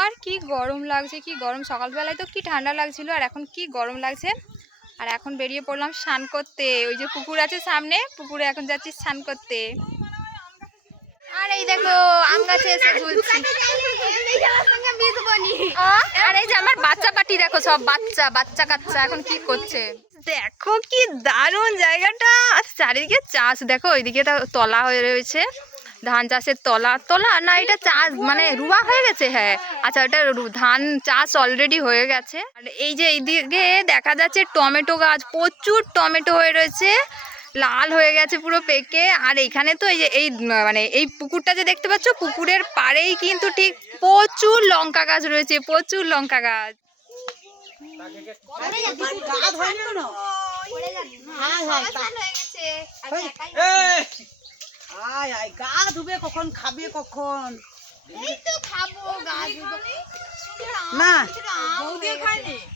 আর কি গরম লাগছে কি গরম। সকালবেলায় তো কি ঠান্ডা লাগছিল আর এখন কি গরম লাগছে। আর এখন বেরিয়ে পড়লাম স্নান করতে। ওই যে পুকুর আছে সামনে পুকুরে এখন যাচ্ছি স্নান করতে। আর এই দেখো আম গাছে এসে ঝুলছি। আর এই যে আমার বাচ্চা পাটি দেখো সব বাচ্চা বাচ্চা কাচ্চা এখন কি করছে? দেখো কি দারুণ জায়গাটা। আর চারিদিকে চাষ দেখো ওইদিকে তলা হয়ে রয়েছে। ধান চাষের তলা। তলা না এটা চাষ মানে রুয়া হয়ে গেছে হ্যাঁ। আচ্ছা ওটা রু- ধান চাষ অলরেডি হয়ে গেছে। আর এই যে এইদিকে দেখা যাচ্ছে টমেটো গাছ প্রচুর টমেটো হয়ে রয়েছে। লাল হয়ে গেছে পুরো পেকে। আর এইখানে তো এই যে এই মানে এই পুকুরটা যে দেখতে পাচ্ছ পুকুরের পাড়েই কিন্তু ঠিক প্রচুর লঙ্কা গাছ রয়েছে প্রচুর লঙ্কা গাছ। আয় আয় গা ধুবে কখন খাবে কখন? তো খাব গা ধুবে। না। আর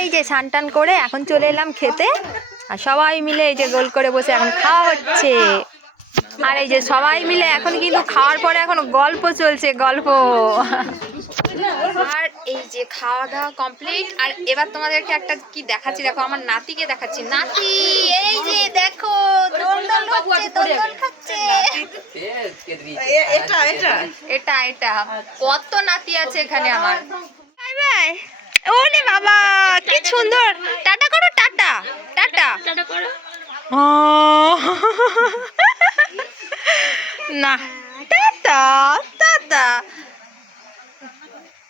এই যে স্নান টান করে এখন চলে এলাম খেতে। আর সবাই মিলে এই যে গোল করে বসে এখন খাওয়া হচ্ছে। আর এই যে সবাই মিলে এখন কিন্তু খাওয়ার পরে এখন গল্প চলছে গল্প। আর এই যে খাওয়া দাওয়া কমপ্লিট আর এবার তোমাদেরকে একটা কি দেখাচ্ছি? দেখো আমার নাতিকে দেখাচ্ছি। নাতি এই যে দেখো দোল দোল হচ্ছে, দোল দোল খাচ্ছে। এটা এটা। এটা এটা। কত নাতি আছে এখানে আমার। Bye bye. ওরে বাবা কি সুন্দর। টাটা করো টাটা। টাটা। ও। না। Tata tata.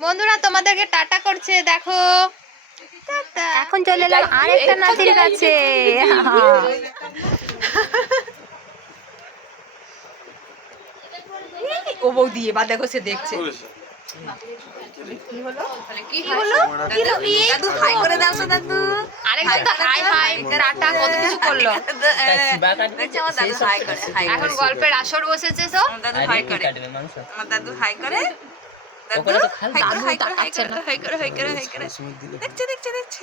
বন্ধুরা তোমাদেরকে টাটা করছে দেখো। এখন চলে এলাম আরেকটা নাতির কাছে। ও বৌদি এবার দেখো সে দেখছে। কি হলো? দাদু হাই করে দাও তো দাদু। আরেকজন তো হাই হাই টাটা কত কিছু করল? দেখছ আমার দাদু হাই করে। হাই এখন গল্পের আসর বসেছে তো। দাদু হাই করে। আমার দাদু হাই করে। দাদু হাই করে হাই করে হাই করে হাই করে হাই করে হাই করে। দেখছে দেখছে দেখছে।